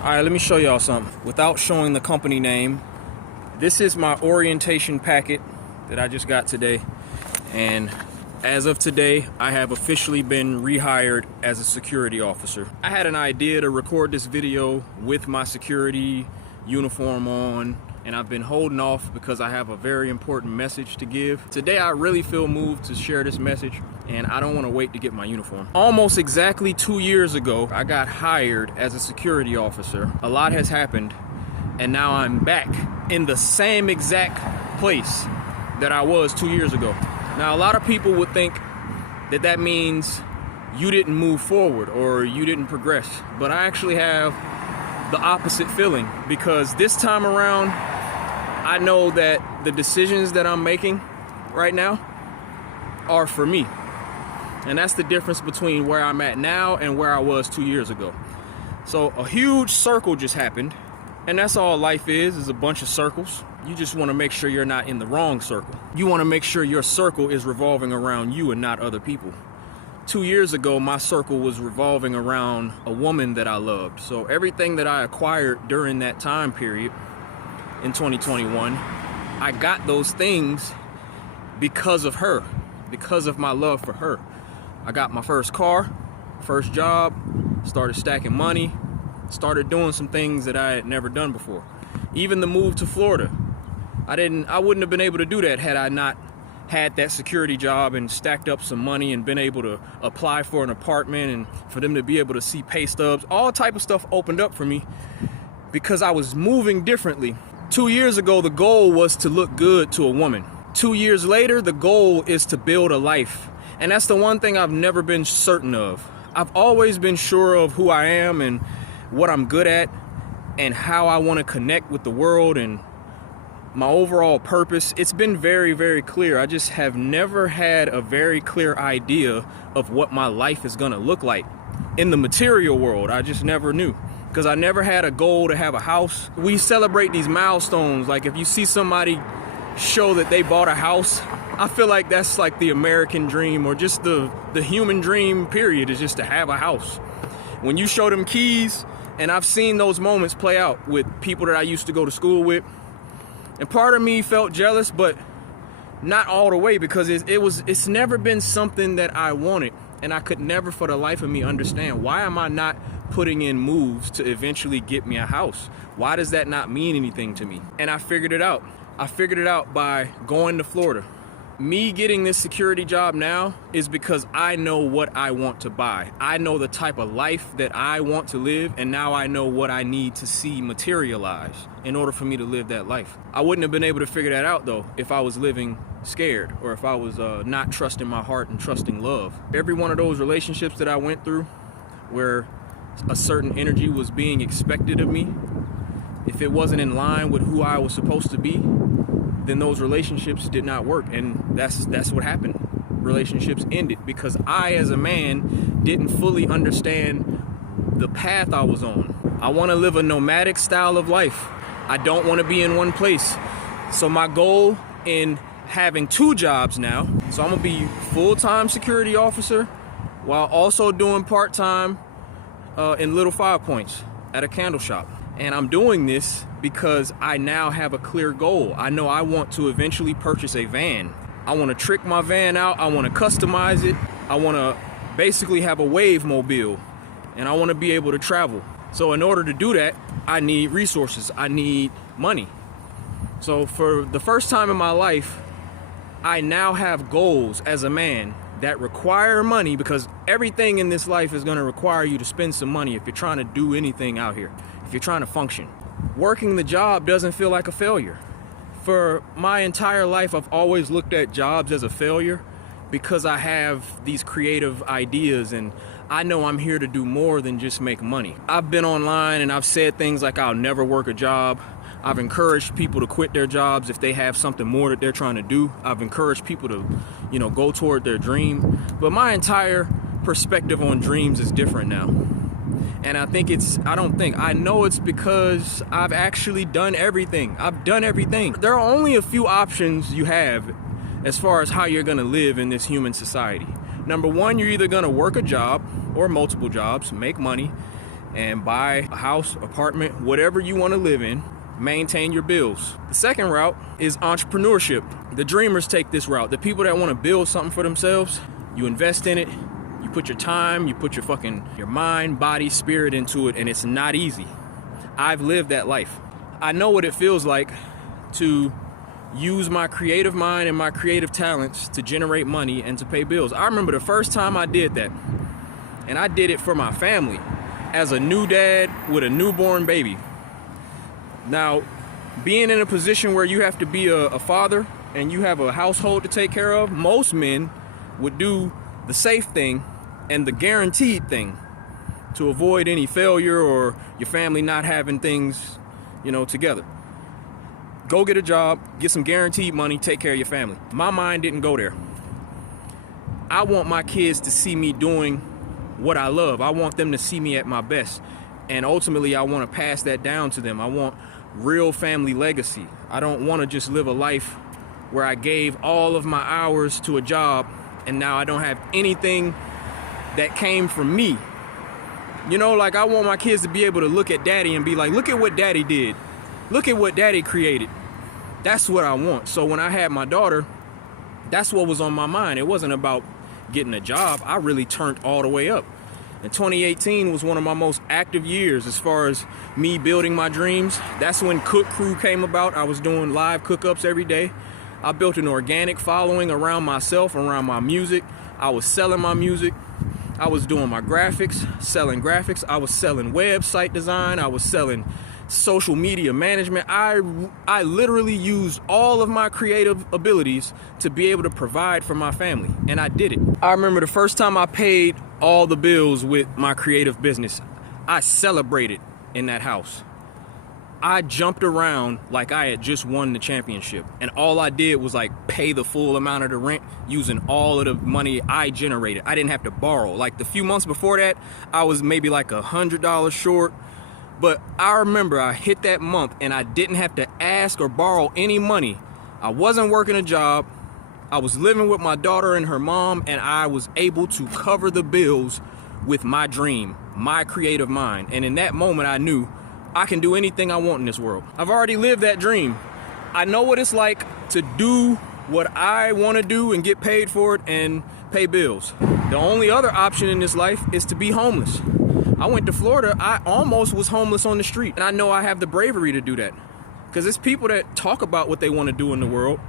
Alright, let me show y'all something. Without showing the company name, this is my orientation packet that I just got today. And as of today, I have officially been rehired as a security officer. I had an idea to record this video with my security uniform on, and I've been holding off because I have a very important message to give. Today, I really feel moved to share this message, and I don't want to wait to get my uniform. Almost exactly 2 years ago, I got hired as a security officer. A lot has happened, and now I'm back in the same exact place that I was 2 years ago. Now, a lot of people would think that that means you didn't move forward or you didn't progress, but I actually have the opposite feeling, because this time around, I know that the decisions that I'm making right now are for me. And that's the difference between where I'm at now and where I was 2 years ago. So a huge circle just happened, and that's all life is a bunch of circles. You just want to make sure you're not in the wrong circle. You want to make sure your circle is revolving around you and not other people. 2 years ago, my circle was revolving around a woman that I loved. So everything that I acquired during that time period in 2021, I got those things because of her, because of my love for her. I got my first car, first job, started stacking money, started doing some things that I had never done before. Even the move to Florida, I wouldn't have been able to do that had I not had that security job and stacked up some money and been able to apply for an apartment and for them to be able to see pay stubs. All type of stuff opened up for me because I was moving differently. 2 years ago, the goal was to look good to a woman. 2 years later, the goal is to build a life. And that's the one thing I've never been certain of. I've always been sure of who I am and what I'm good at and how I want to connect with the world and my overall purpose. It's been very, very clear. I just have never had a very clear idea of what my life is going to look like in the material world. I just never knew, because I never had a goal to have a house. We celebrate these milestones. Like if you see somebody show that they bought a house, I feel like that's like the American dream, or just the human dream period, is just to have a house. When you show them keys, and I've seen those moments play out with people that I used to go to school with, and part of me felt jealous, but not all the way, because it's never been something that I wanted, and I could never for the life of me understand, why am I not putting in moves to eventually get me a house? Why does that not mean anything to me? And I figured it out. I figured it out by going to Florida. Me getting this security job now is because I know what I want to buy. I know the type of life that I want to live, and now I know what I need to see materialize in order for me to live that life. I wouldn't have been able to figure that out, though, if I was living scared, or if I was not trusting my heart and trusting love. Every one of those relationships that I went through where a certain energy was being expected of me, if it wasn't in line with who I was supposed to be, then those relationships did not work. And that's what happened. Relationships ended because I, as a man, didn't fully understand the path I was on. I want to live a nomadic style of life. I don't want to be in one place. So my goal in having 2 jobs now, so I'm going to be full-time security officer while also doing part-time in Little 5 Points at a candle shop. And I'm doing this because I now have a clear goal. I know I want to eventually purchase a van. I want to trick my van out. I want to customize it. I want to basically have a wave mobile, and I want to be able to travel. So in order to do that, I need resources. I need money. So for the first time in my life, I now have goals as a man that require money, because everything in this life is going to require you to spend some money if you're trying to do anything out here, if you're trying to function. Working the job doesn't feel like a failure. For my entire life, I've always looked at jobs as a failure because I have these creative ideas and I know I'm here to do more than just make money. I've been online and I've said things like I'll never work a job. I've encouraged people to quit their jobs if they have something more that they're trying to do. I've encouraged people to, go toward their dream. But my entire perspective on dreams is different now. And I know it's because I've actually done everything. I've done everything. There are only a few options you have as far as how you're gonna live in this human society. Number one, you're either gonna work a job or multiple jobs, make money, and buy a house, apartment, whatever you want to live in. Maintain your bills. The second route is entrepreneurship. The dreamers take this route. The people that want to build something for themselves, you invest in it, you put your time, you put your mind, body, spirit into it, and it's not easy. I've lived that life. I know what it feels like to use my creative mind and my creative talents to generate money and to pay bills. I remember the first time I did that, and I did it for my family as a new dad with a newborn baby. Now, being in a position where you have to be a father and you have a household to take care of, most men would do the safe thing and the guaranteed thing to avoid any failure or your family not having things, together. Go get a job, get some guaranteed money, take care of your family. My mind didn't go there. I want my kids to see me doing what I love. I want them to see me at my best. And ultimately, I want to pass that down to them. I want real family legacy. I don't want to just live a life where I gave all of my hours to a job and now I don't have anything that came from me. I want my kids to be able to look at daddy and be like, look at what daddy did. Look at what daddy created. That's what I want. So when I had my daughter, that's what was on my mind. It wasn't about getting a job. I really turned all the way up. And 2018 was one of my most active years as far as me building my dreams. That's when Cook Crew came about. I was doing live cook-ups every day. I built an organic following around myself, around my music. I was selling my music. I was doing my graphics, selling graphics. I was selling website design. I was selling social media management. I literally used all of my creative abilities to be able to provide for my family, and I did it. I remember the first time I paid all the bills with my creative business. I celebrated in that house. I jumped around like I had just won the championship, and all I did was pay the full amount of the rent using all of the money I generated. I didn't have to borrow. The few months before that, I was maybe $100 short. But I remember I hit that month and I didn't have to ask or borrow any money. I wasn't working a job. I was living with my daughter and her mom, and I was able to cover the bills with my dream, my creative mind. And in that moment, I knew I can do anything I want in this world. I've already lived that dream. I know what it's like to do what I want to do and get paid for it and pay bills. The only other option in this life is to be homeless. I went to Florida. I almost was homeless on the street. And I know I have the bravery to do that. Because it's people that talk about what they want to do in the world,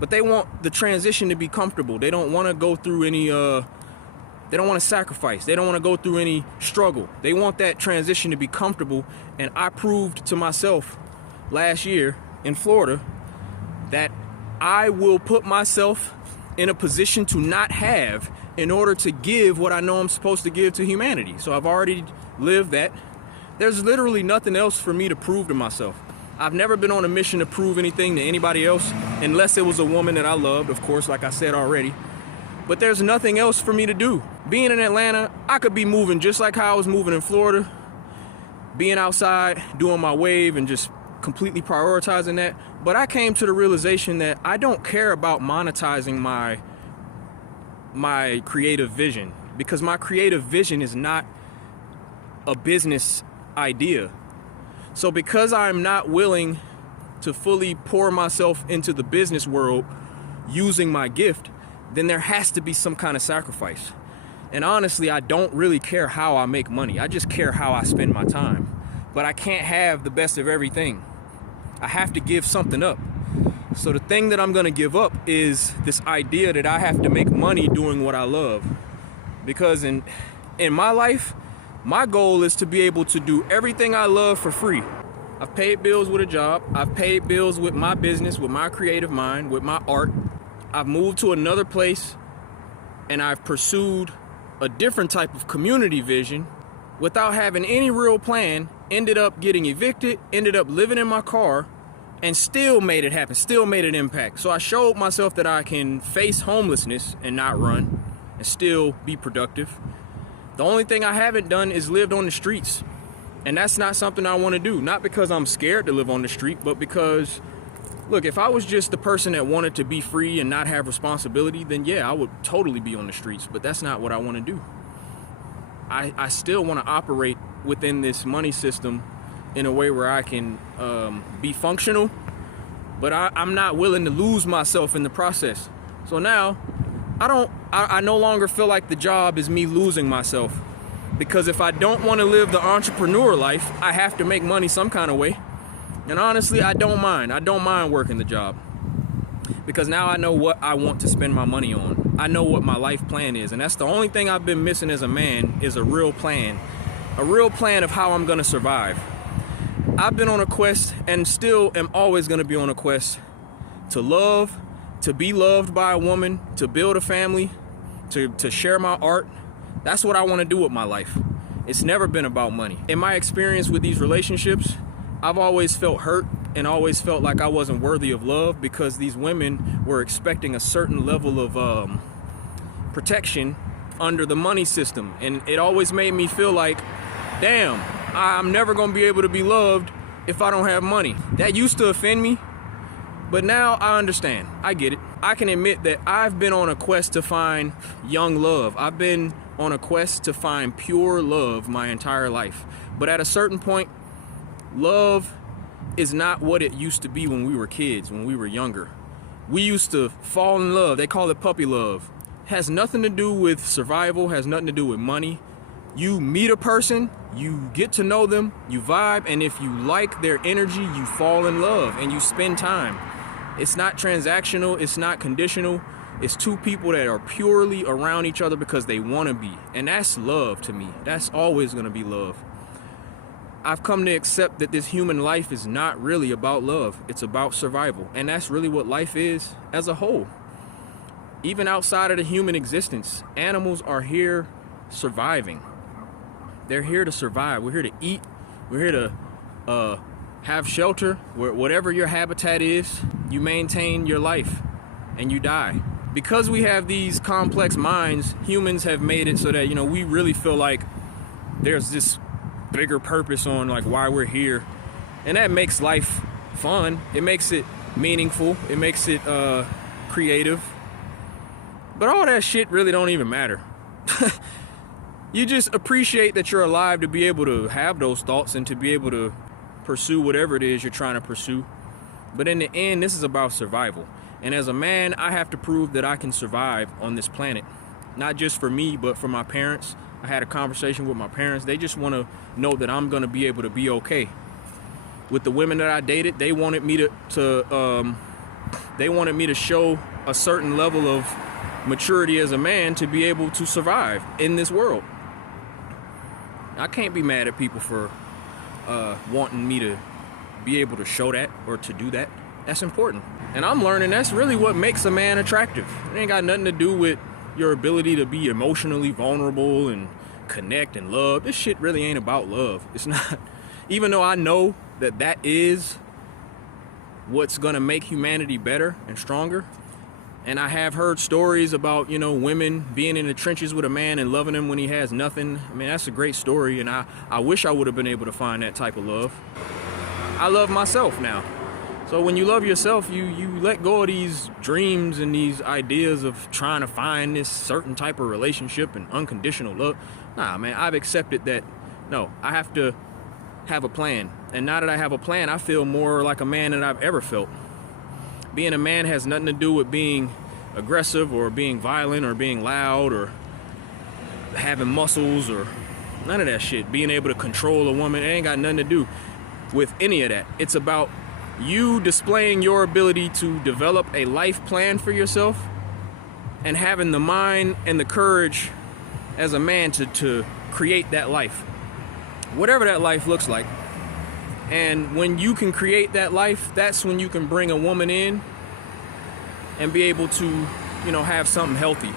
but they want the transition to be comfortable. They don't want to go through any, they don't want to sacrifice. They don't want to go through any struggle. They want that transition to be comfortable. And I proved to myself last year in Florida that I will put myself in a position to not have in order to give what I know I'm supposed to give to humanity. So I've already lived that. There's literally nothing else for me to prove to myself. I've never been on a mission to prove anything to anybody else, unless it was a woman that I loved, of course, like I said already. But there's nothing else for me to do. Being in Atlanta, I could be moving just like how I was moving in Florida, being outside, doing my wave and just completely prioritizing that. But I came to the realization that I don't care about monetizing my creative vision, because my creative vision is not a business idea. So because I'm not willing to fully pour myself into the business world using my gift, then there has to be some kind of sacrifice. And honestly, I don't really care how I make money. I just care how I spend my time. But I can't have the best of everything. I have to give something up. So the thing that I'm gonna give up is this idea that I have to make money doing what I love. Because in my life, my goal is to be able to do everything I love for free. I've paid bills with a job. I've paid bills with my business, with my creative mind, with my art. I've moved to another place and I've pursued a different type of community vision without having any real plan, ended up getting evicted, ended up living in my car, and still made it happen, still made an impact. So I showed myself that I can face homelessness and not run and still be productive. The only thing I haven't done is lived on the streets. And that's not something I want to do. Not because I'm scared to live on the street, but because, look, if I was just the person that wanted to be free and not have responsibility, then yeah, I would totally be on the streets. But that's not what I want to do. I still want to operate within this money system in a way where I can be functional, but I'm not willing to lose myself in the process. So now I no longer feel like the job is me losing myself, because if I don't want to live the entrepreneur life, I have to make money some kind of way. And honestly, I don't mind working the job, because now I know what I want to spend my money on. I know what my life plan is, and that's the only thing I've been missing as a man, is a real plan of how I'm gonna survive. I've been on a quest, and still am always gonna be on a quest, to love, to be loved by a woman, to build a family, to share my art. That's what I want to do with my life. It's never been about money. In my experience with these relationships, I've always felt hurt and always felt like I wasn't worthy of love, because these women were expecting a certain level of protection under the money system. And it always made me feel like, damn, I'm never gonna be able to be loved if I don't have money. That used to offend me, but now I understand. I get it. I can admit that I've been on a quest to find young love. I've been on a quest to find pure love my entire life. But at a certain point, love is not what it used to be when we were kids, when we were younger. We used to fall in love. They call it puppy love. Has nothing to do with survival, has nothing to do with money. You meet a person, you get to know them, you vibe, and if you like their energy, you fall in love and you spend time. It's not transactional, it's not conditional. It's two people that are purely around each other because they want to be. And that's love to me. That's always going to be love. I've come to accept that this human life is not really about love. It's about survival. And that's really what life is as a whole. Even outside of the human existence, animals are here surviving. They're here to survive. We're here to eat. We're here to have shelter. Whatever your habitat is, you maintain your life and you die. Because we have these complex minds, humans have made it so that, we really feel like there's this bigger purpose on like why we're here. And that makes life fun. It makes it meaningful. It makes it creative. But all that shit really don't even matter. You just appreciate that you're alive to be able to have those thoughts and to be able to pursue whatever it is you're trying to pursue. But in the end, this is about survival. And as a man, I have to prove that I can survive on this planet. Not just for me, but for my parents. I had a conversation with my parents. They just want to know that I'm going to be able to be okay. With the women that I dated, they wanted me to show a certain level of maturity as a man to be able to survive in this world. I can't be mad at people for wanting me to be able to show that or to do that. That's important. And I'm learning that's really what makes a man attractive. It ain't got nothing to do with your ability to be emotionally vulnerable and connect and love. This shit really ain't about love. It's not. Even though I know that that is what's gonna make humanity better and stronger. And I have heard stories about, women being in the trenches with a man and loving him when he has nothing. I mean, that's a great story, and I wish I would have been able to find that type of love. I love myself now. So when you love yourself, you let go of these dreams and these ideas of trying to find this certain type of relationship and unconditional love. Nah, man, I've accepted that, no, I have to have a plan. And now that I have a plan, I feel more like a man than I've ever felt. Being a man has nothing to do with being aggressive or being violent or being loud or having muscles or none of that shit. Being able to control a woman, it ain't got nothing to do with any of that. It's about you displaying your ability to develop a life plan for yourself and having the mind and the courage as a man to create that life. Whatever that life looks like. And when you can create that life, that's when you can bring a woman in and be able to, have something healthy.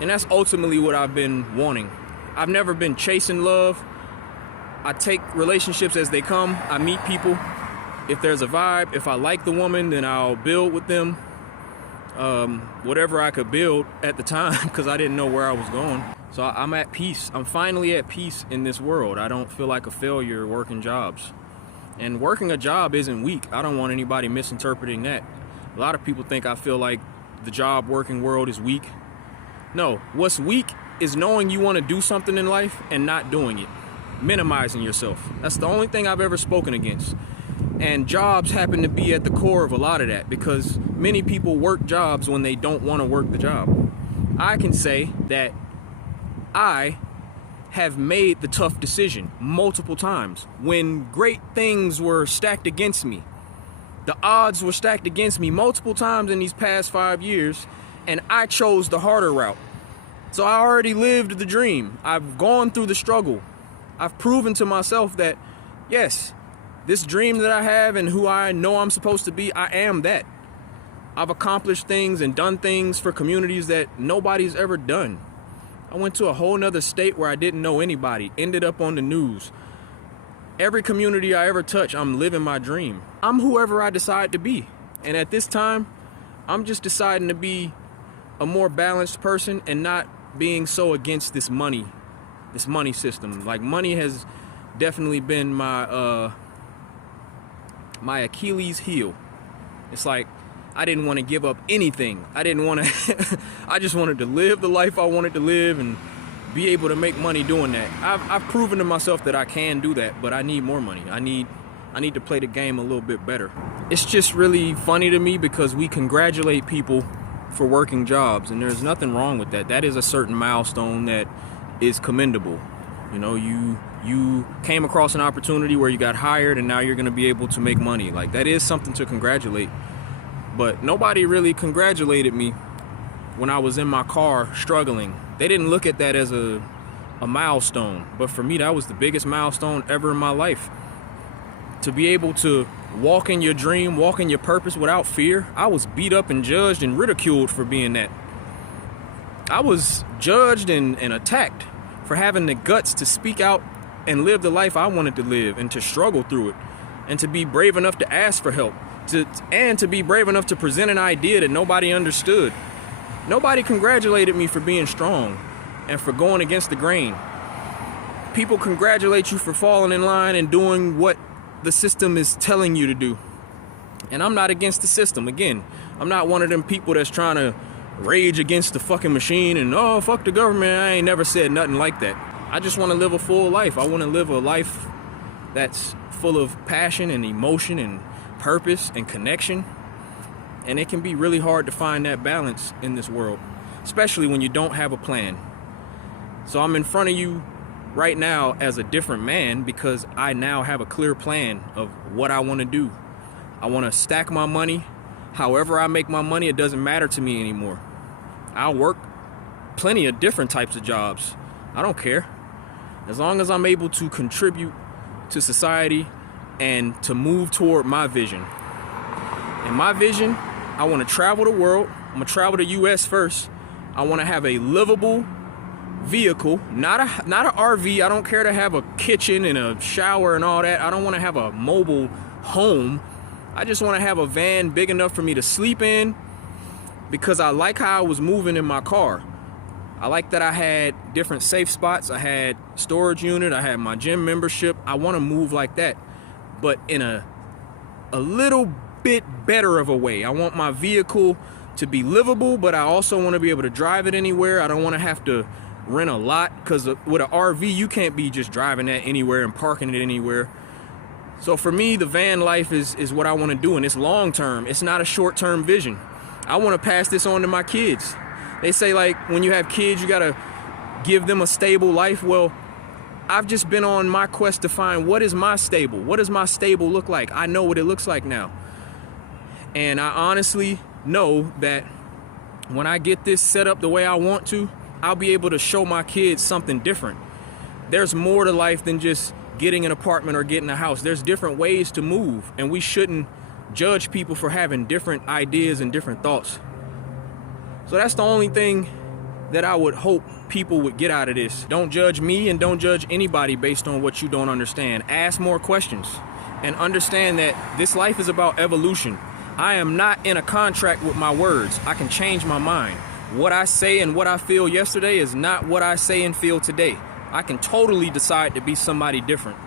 And that's ultimately what I've been wanting. I've never been chasing love. I take relationships as they come. I meet people. If there's a vibe, if I like the woman, then I'll build with them. Whatever I could build at the time, because I didn't know where I was going. So I'm at peace. I'm finally at peace in this world. I don't feel like a failure working jobs. And working a job isn't weak. I don't want anybody misinterpreting that. A lot of people think I feel like the job working world is weak. No, what's weak is knowing you want to do something in life and not doing it. minimizing yourself. That's the only thing I've ever spoken against. And jobs happen to be at the core of a lot of that, because many people work jobs when they don't want to work the job. I can say that I have made the tough decision multiple times when great things were stacked against me. The odds were stacked against me multiple times in these past 5 years, and I chose the harder route. So I already lived the dream. I've gone through the struggle. I've proven to myself that, yes, this dream that I have and who I know I'm supposed to be, I am that. I've accomplished things and done things for communities that nobody's ever done. I went to a whole nother state where I didn't know anybody, ended up on the news. Every community I ever touch, I'm living my dream. I'm whoever I decide to be. And at this time, I'm just deciding to be a more balanced person and not being so against this money system. Like, money has definitely been my my Achilles heel. It's like, I didn't want to give up anything. I didn't want to, I just wanted to live the life I wanted to live and be able to make money doing that. I've proven to myself that I can do that, but I need more money. I need to play the game a little bit better. It's just really funny to me because we congratulate people for working jobs, and there's nothing wrong with that. That is a certain milestone that is commendable. You know, you came across an opportunity where you got hired and now you're going to be able to make money. Like, that is something to congratulate. But nobody really congratulated me when I was in my car struggling. They didn't look at that as a milestone. But for me, that was the biggest milestone ever in my life. To be able to walk in your dream, walk in your purpose without fear. I was beat up and judged and ridiculed for being that. I was judged and attacked for having the guts to speak out and live the life I wanted to live, and to struggle through it, and to be brave enough to ask for help, and to be brave enough to present an idea that nobody understood. Nobody congratulated me for being strong and for going against the grain. People congratulate you for falling in line and doing what the system is telling you to do. And I'm not against the system. Again, I'm not one of them people that's trying to rage against the fucking machine and, oh, fuck the government. I ain't never said nothing like that. I just want to live a full life. I want to live a life that's full of passion and emotion and purpose and connection. And it can be really hard to find that balance in this world, especially when you don't have a plan. So I'm in front of you right now as a different man because I now have a clear plan of what I want to do. I want to stack my money. However I make my money, it doesn't matter to me anymore. I'll work plenty of different types of jobs. I don't care. As long as I'm able to contribute to society and to move toward my vision. And my vision, I want to travel the world. I'm going to travel the US first. I want to have a livable vehicle, not an RV. I don't care to have a kitchen and a shower and all that. I don't want to have a mobile home. I just want to have a van big enough for me to sleep in, because I like how I was moving in my car. I like that I had different safe spots. I had storage unit. I had my gym membership. I want to move like that, but in a little bit better of a way. I want my vehicle to be livable, but I also want to be able to drive it anywhere. I don't want to have to rent a lot, because with an RV, you can't be just driving that anywhere and parking it anywhere. So for me, the van life is what I want to do, and it's long term. It's not a short term vision. I want to pass this on to my kids. They say, like, when you have kids, you got to give them a stable life. Well, I've just been on my quest to find what is my stable. What does my stable look like? I know what it looks like now. And I honestly know that when I get this set up the way I want to, I'll be able to show my kids something different. There's more to life than just getting an apartment or getting a house. There's different ways to move, and we shouldn't judge people for having different ideas and different thoughts. So that's the only thing that I would hope people would get out of this. Don't judge me and don't judge anybody based on what you don't understand. Ask more questions and understand that this life is about evolution. I am not in a contract with my words. I can change my mind. What I say and what I feel yesterday is not what I say and feel today. I can totally decide to be somebody different.